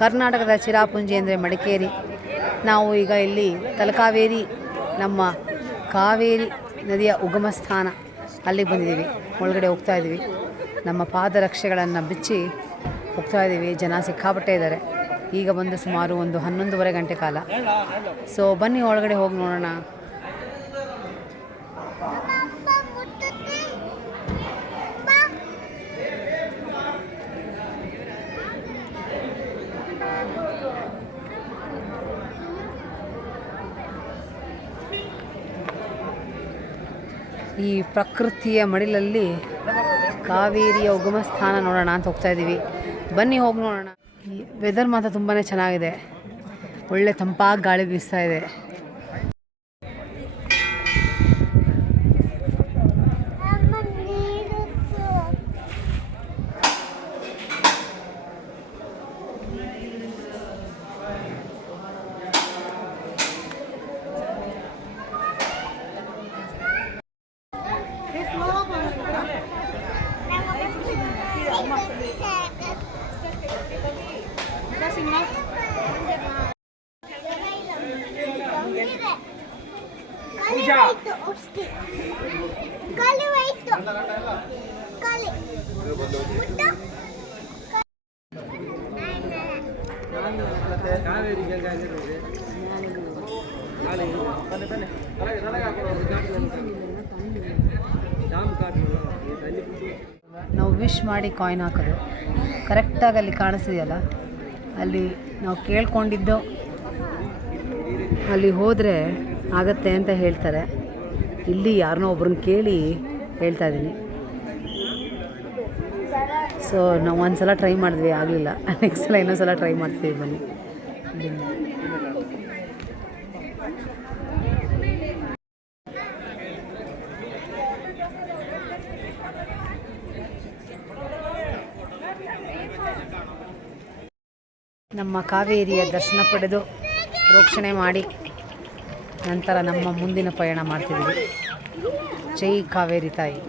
ಕರ್ನಾಟಕದ ಚಿರಾಪುಂಜಿ ಅಂದರೆ ಮಡಿಕೇರಿ. ನಾವು ಈಗ ಇಲ್ಲಿ ತಲಕಾವೇರಿ, ನಮ್ಮ ಕಾವೇರಿ ನದಿಯ ಉಗಮ ಸ್ಥಾನ, ಅಲ್ಲಿಗೆ ಬಂದಿದ್ದೀವಿ. ಒಳಗಡೆ ಹೋಗ್ತಾ ಇದ್ದೀವಿ. ನಮ್ಮ ಪಾದರಕ್ಷೆಗಳನ್ನು ಬಿಚ್ಚಿ ಹೋಗ್ತಾ ಇದ್ದೀವಿ. ಜನ ಸಿಕ್ಕಾಪಟ್ಟೆ ಇದ್ದಾರೆ. ಈಗ ಬಂದು ಸುಮಾರು ಒಂದು 11:30 ಗಂಟೆ ಕಾಲ. ಸೊ ಬನ್ನಿ ಒಳಗಡೆ ಹೋಗಿ ನೋಡೋಣ. ಈ ಪ್ರಕೃತಿಯ ಮಡಿಲಲ್ಲಿ ಕಾವೇರಿಯ ಉಗಮ ಸ್ಥಾನ ನೋಡೋಣ ಅಂತ ಹೋಗ್ತಾ ಇದ್ದೀವಿ. ಬನ್ನಿ ಹೋಗಿ ನೋಡೋಣ. ಈ ವೆದರ್ ಮಾತ್ರ ತುಂಬಾ ಚೆನ್ನಾಗಿದೆ. ಒಳ್ಳೆ ತಂಪಾಗಿ ಗಾಳಿ ಬೀಸ್ತಾ ಇದೆ. ನಾವು ವಿಶ್ ಮಾಡಿ ಕಾಯಿನ್ ಹಾಕೋದು ಕರೆಕ್ಟಾಗಿ ಅಲ್ಲಿ ಕಾಣಿಸ್ತಿದೆಯಲ್ಲ, ಅಲ್ಲಿ ನಾವು ಕೇಳ್ಕೊಂಡಿದ್ದು ಅಲ್ಲಿ ಹೋದರೆ ಆಗತ್ತೆ ಅಂತ ಹೇಳ್ತಾರೆ. ಇಲ್ಲಿ ಯಾರನ್ನೋ ಒಬ್ರನ್ನ ಕೇಳಿ ಹೇಳ್ತಾ ಇದ್ದೀನಿ. ಸೊ ನಾವು ಒಂದು ಸಲ ಟ್ರೈ ಮಾಡಿದ್ವಿ, ಆಗಲಿಲ್ಲ. ನೆಕ್ಸ್ಟ್ ಸಲ ಇನ್ನೊಂದು ಸಲ ಟ್ರೈ ಮಾಡ್ತೀವಿ. ಬನ್ನಿ. ನಮ್ಮ ಕಾವೇರಿಯ ದರ್ಶನ ಪಡೆದು ಪ್ರೋಕ್ಷಣೆ ಮಾಡಿ ನಂತರ ನಮ್ಮ ಮುಂದಿನ ಪಯಣ ಮಾಡ್ತಿದ್ದೀವಿ. ಜೈ ಕಾವೇರಿ ತಾಯಿ.